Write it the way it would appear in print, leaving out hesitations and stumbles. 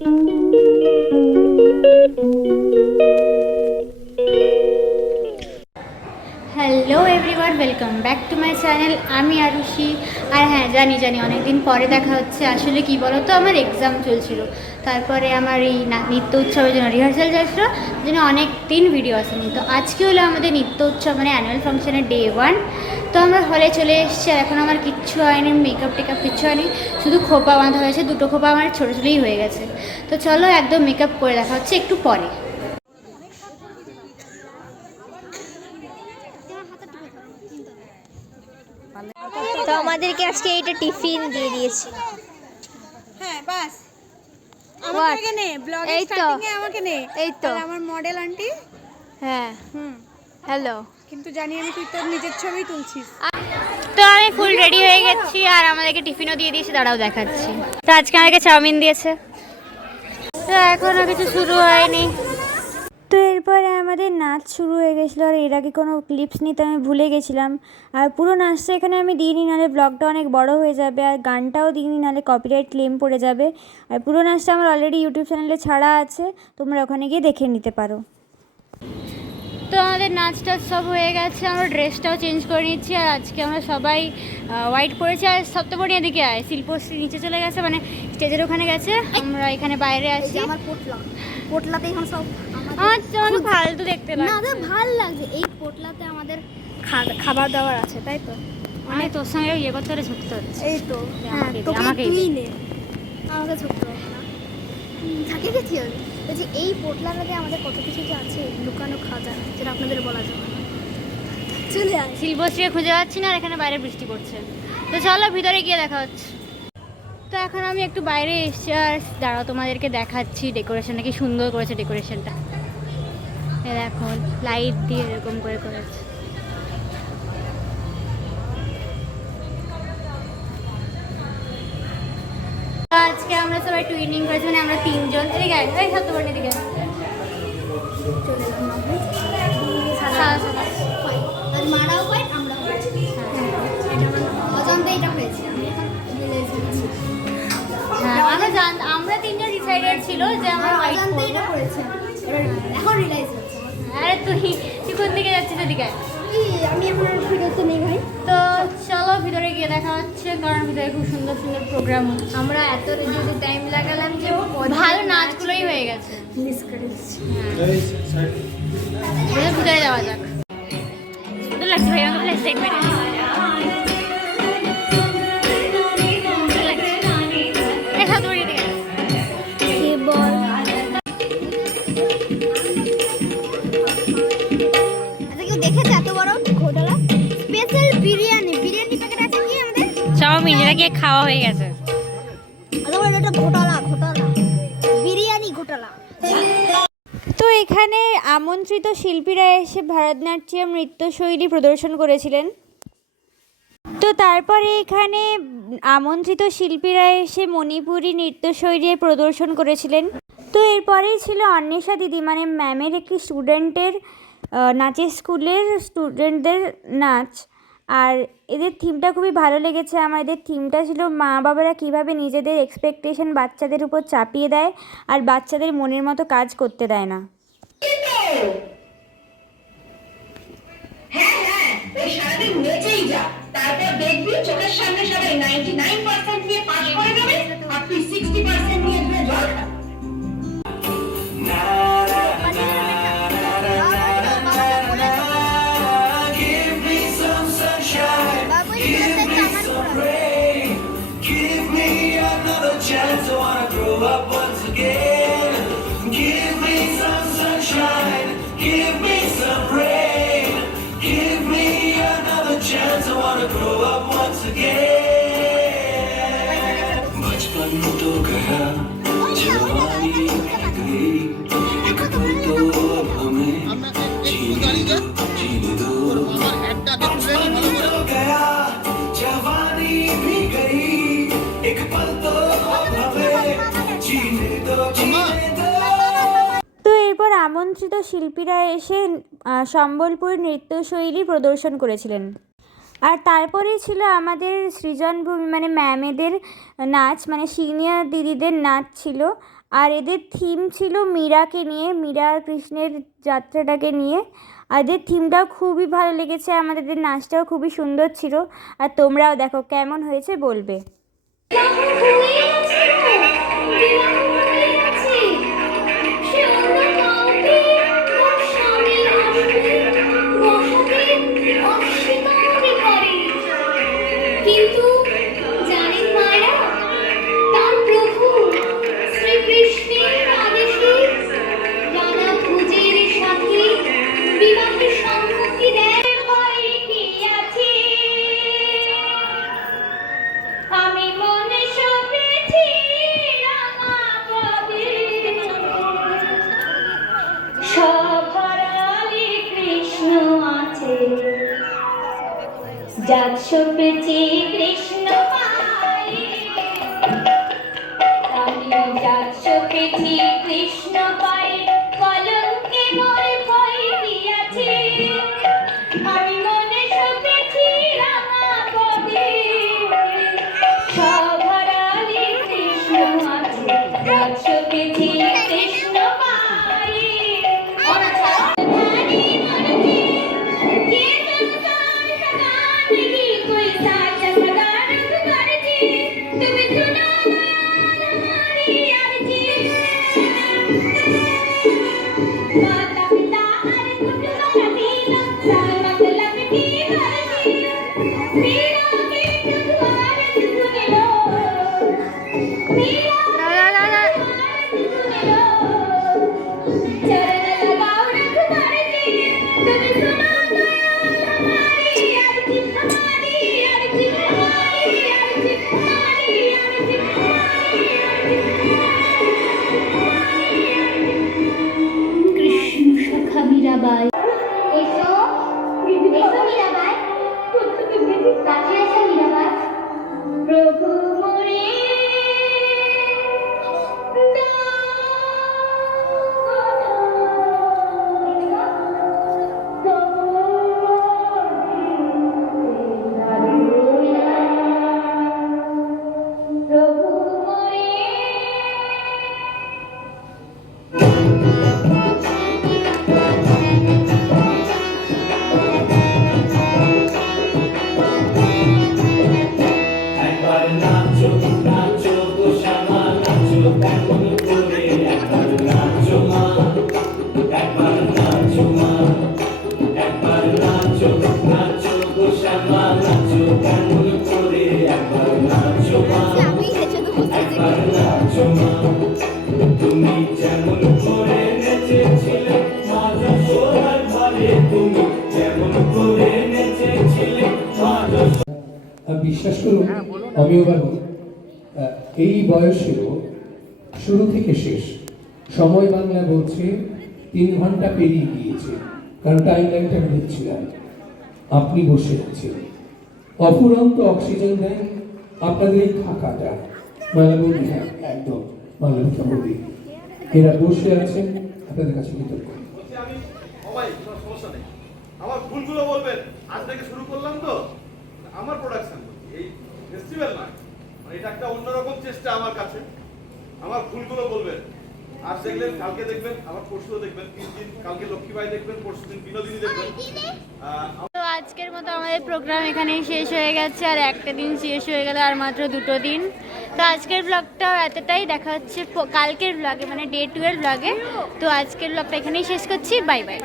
Hello everyone, welcome back to my channel. আমি আরুষি। আর হ্যাঁ, জানি অনেকদিন পরে দেখা হচ্ছে। আসলে কি বলো তো, আমার এক্সাম চলছিল, তারপরে আমার এই নৃত্য উৎসবের জন্য রিহার্সাল যাচ্ছিলো, জন্য অনেক দিন ভিডিও আসেনি। তো আজকে হলো আমাদের নৃত্য উৎসব, মানে অ্যানুয়াল ফাংশনের ডে 1। তো আমরা হলে চলে এসেছি। আর এখন আমার কিচ্ছু হয়নি, মেকআপ টেকআপ কিচ্ছু হয়নি, শুধু খোপা বাঁধা হয়েছে। দুটো খোপা আমার ছোটো ছোটোই হয়ে গেছে। তো চলো একদম মেকআপ করে দেখা হচ্ছে একটু পরে। তো আমাদেরকে আজকে এইটা টিফিন দিয়ে দিয়েছে। হ্যাঁ বাস, আমাকে নে ব্লগে স্টার্টিং এ আমাকে নে। এই তো আমার মডেল আন্টি। হ্যাঁ, হ্যালো। কিন্তু জানি আমি তুই তোর নিজের ছবি তুলছিস। তো আমি ফুল রেডি হয়ে গেছি, আর আমাদেরকে টিফিনও দিয়ে দিয়েছে, দাঁড়াও দেখাচ্ছি। তো আজকে আমাদেরকে চাউমিন দিয়েছে। তো এখনও কিছু শুরু হয়নি। তো এরপরে আমাদের নাচ শুরু হয়ে গেছিলো। আর এর আগে কোনো ক্লিপস নিতে আমি ভুলে গেছিলাম। আর পুরো নাচটা এখানে আমি দিইনি, নাহলে ব্লগটা অনেক বড় হয়ে যাবে। আর গানটাও দিইনি, নাহলে কপিরাইট ক্লেম পড়ে যাবে। আর পুরো নাচটা আমার অলরেডি ইউটিউব চ্যানেলে ছাড়া আছে, তোমরা ওখানে গিয়ে দেখে নিতে পারো। তো আমাদের নাচটা সব হয়ে গেছে, আমরা ড্রেসটাও চেঞ্জ করে নিচ্ছি। আর আজকে আমরা সবাই হোয়াইট পরেছি। আর সপ্তপর্ণী এদিকে আয়, শিল্পশ্রী নিচে চলে গেছে, মানে স্টেজের ওখানে গেছে, আমরা এখানে বাইরে আছি। আমার পোটলাতে এখন সব আমার ফালতু দেখতে লাগে না, ভালো লাগছে। এই পোটলাতে আমাদের খাবার দাবার আছে, তাই তো? মানে তোর সঙ্গে ইয়ে করতে হলে ঝুঁকতে হচ্ছে। এই তো আমাকে তুই নে, আমাকে ঝুঁকতে হবে না। থাকে কি হবে? বলছি এই পোটলাটাতে আমাদের কত কিছু যে আছে, লুকানো খাজা, যেটা আপনাদের বলা যাবে না। চলে আয়। শিল্পশ্রীকে খুঁজে পাচ্ছি না, আর এখানে বাইরে বৃষ্টি পড়ছে। তো চলো ভিতরে গিয়ে দেখা হচ্ছে। তো এখন আমি একটু বাইরে এসেছি, আর দাঁড়াও তোমাদেরকে দেখাচ্ছি ডেকোরেশনটা কি সুন্দর করেছে। ডেকোরেশনটা দেখো, লাইট দিয়ে এরকম করে করেছে। আজকে আমরা সবাই টুইনিং করেছি, মানে আমরা 3 জন। এদিকে আয়, এই সত্যবানের দিকে আর মারাও পাই, আমরাও পাই। অজান্তে এটা হয়েছে। আমি এখন হ্যাঁ, আমরা 3 জন ডিসাইডেড ছিল যে আমরা হোয়াইট অজান্তে এটা করবো। করেছে, এখন রিয়েলাইজ হচ্ছে। আরে তুই কোন দিকে যাচ্ছিস? এদিকে আয়। আমি এখন আর ভিডিওতে নেই ভাই। তো চলো ভিতরে গিয়ে দেখা হচ্ছে, কারণ ভিতরে খুব সুন্দর সুন্দর প্রোগ্রাম হচ্ছে। আমরা এত যদি টাইম লাগালাম যে ভালো নাচগুলোই হয়ে গেছে। মিস করে দিচ্ছি। ভিতরে যাওয়া যাক। সুন্দর লাগছে ভাই, আমাকে এক্সাইটমেন্ট। দেখেছে এত বড় ঘোটালা? স্পেশাল বিরিয়ানি প্যাকেট আছে কি আমাদের? চাউমিন, যেটা গিয়ে খাওয়া হয়ে গেছে। অথবা এটা ঘোটালা বিরিয়ানি ঘোটালা। তো এখানে আমন্ত্রিত শিল্পীরা এসে ভারতনাট্যম নৃত্যশৈলী প্রদর্শন করেছিলেন। তো তারপরে এখানে আমন্ত্রিত শিল্পীরা এসে মণিপুরি নৃত্যশৈলী প্রদর্শন করেছিলেন। তো এরপরেই ছিল অন্বেষা দিদি, মানে ম্যামের একটি স্টুডেন্টের নাচের স্কুলের স্টুডেন্টদের নাচ। আর এদের থিমটা খুবই ভালো লেগেছে আমার। এদের থিমটা ছিল মা বাবারা কীভাবে নিজেদের এক্সপেকটেশন বাচ্চাদের উপর চাপিয়ে দেয়, আর বাচ্চাদের মনের মতো কাজ করতে দেয় না। হ্যাঁ হ্যাঁ, ওই সারাদিন নেচেই যা, তারপর দেখবি চোখের সামনে সবাই 99% নিয়ে পাস করে যাবে, আর তুই 60% নিয়ে ধরে জল খা। Chance, I wanna grow up once again. Give me some sunshine, give me some rain. Give me another chance, I wanna grow up once again. बचपन तो गया, जवानी रह गई, एक पल तो अब हमें जीने दो। बचपन तो गया, जवानी भी गई, एक पल तो अब हमें जीने दो। তো এরপর আমন্ত্রিত শিল্পীরা এসে সম্বলপুর নৃত্যশৈলী প্রদর্শন করেছিলেন। আর তারপরেই ছিল আমাদের সৃজনভূমি, মানে ম্যামেদের নাচ, মানে সিনিয়র দিদিদের নাচ ছিল। আর এদের থিম ছিল মীরাকে নিয়ে, মীরা আর কৃষ্ণের যাত্রাটাকে নিয়ে। আর এদের থিমটাও খুবই ভালো লেগেছে, আমাদের এদের নাচটাও খুবই সুন্দর ছিল। আর তোমরাও দেখো কেমন হয়েছে বলবে। কিন্তু জানেন মায়েরা, তার প্রভু শ্রীকৃষ্ণের আদেশে রানা ভোজের সাথে বিবাহের সম্মতি দেয়। আমি মনে সপেছি রাঙা পদে, সভারালি কৃষ্ণ আছে, যাক সপেছি কৃষ্ণ পায়ে, আমি যাক সপেছি কৃষ্ণ পায়ে, কলঙ্কে মোর ভয় দিয়াছে, আমি মনে সপেছি রাঙা পদে, সভারালি কৃষ্ণ আছে, যাক সপেছি কৃষ্ণ পায়ে। ধ্যানি মনকে কে সংসার সগান কি कोई साथ सगान करती, तुम सुनो हमारी अर्जी, माता पिता हर कुटुंब रतीला सब मतलब की मर्जी, मीरा के द्वार सुन लो, मीरा सुन लो, चरण लगाओ रघुवर जी, तुम सुनो हमारी अर्जी, हमारी अर्जी, हमारी अर्जी, हमारी अर्जी, কৃষ্ণ সখা মীরাবাই। এসো এসো মীরাবাই, কাছে এসো মীরাবাই। প্রভু মোরে একবার নাচো নাচো গো শ্যামা নাচো কেমন করে, একবার নাচো মা, একবার নাচো মা, একবার নাচো নাচো গো শ্যামা নাচো কেমন করে, একবার নাচো মা, আমি হেঁচে তো বুঝতে একবার নাচো মা, তুমি যেমন করে নেচেছিলে মা যশোদার ঘরে, তুমি যেমন করে নেচেছিলে মা যশোদার। বিশ্বাস করুন আমিও বাবু এই বয়সেও শুরু থেকে শেষ সময় বাংলা বলছে 3 ঘন্টা পেরিয়ে গিয়েছে, কারণ টাইম লাইনটা আমি দেখছিলাম। আপনি বসে আছেন, অফুরন্ত অক্সিজেন দেন আপনাদের এই থাকাটা। মালাবতী, হ্যাঁ একদম মালাবতী মোদী, এরা বসে আছেন আপনাদের কাছে কৃতজ্ঞ। আমি সবাই কোনো সমস্যা নেই, আমার ভুলগুলো বলবেন। আজ থেকে শুরু করলাম তো আমার প্রোডাকশন, এই ফেস্টিভ্যাল নয়, মানে এটা একটা অন্যরকম চেষ্টা আমার কাছে। আমার ভুলগুলো বলবেন, আজ দেখলেন কালকে দেখবেন, আবার পরশুও দেখবেন, 3 দিন, কালকে লক্ষ্মীবাই দেখবেন, পরশু দিন বিনোদিনী দেখবেন। তো আজকের মতো আমাদের প্রোগ্রাম এখানেই শেষ হয়ে গেছে, আর একটা দিন শেষ হয়ে গেল, আর মাত্র 2টো দিন। তো আজকের ব্লগটাও এতটাই, দেখা হচ্ছে কালকের ব্লগে, মানে ডে 2 এর ব্লগে। তো আজকের ব্লগটা এখানেই শেষ করছি, বাই বাই।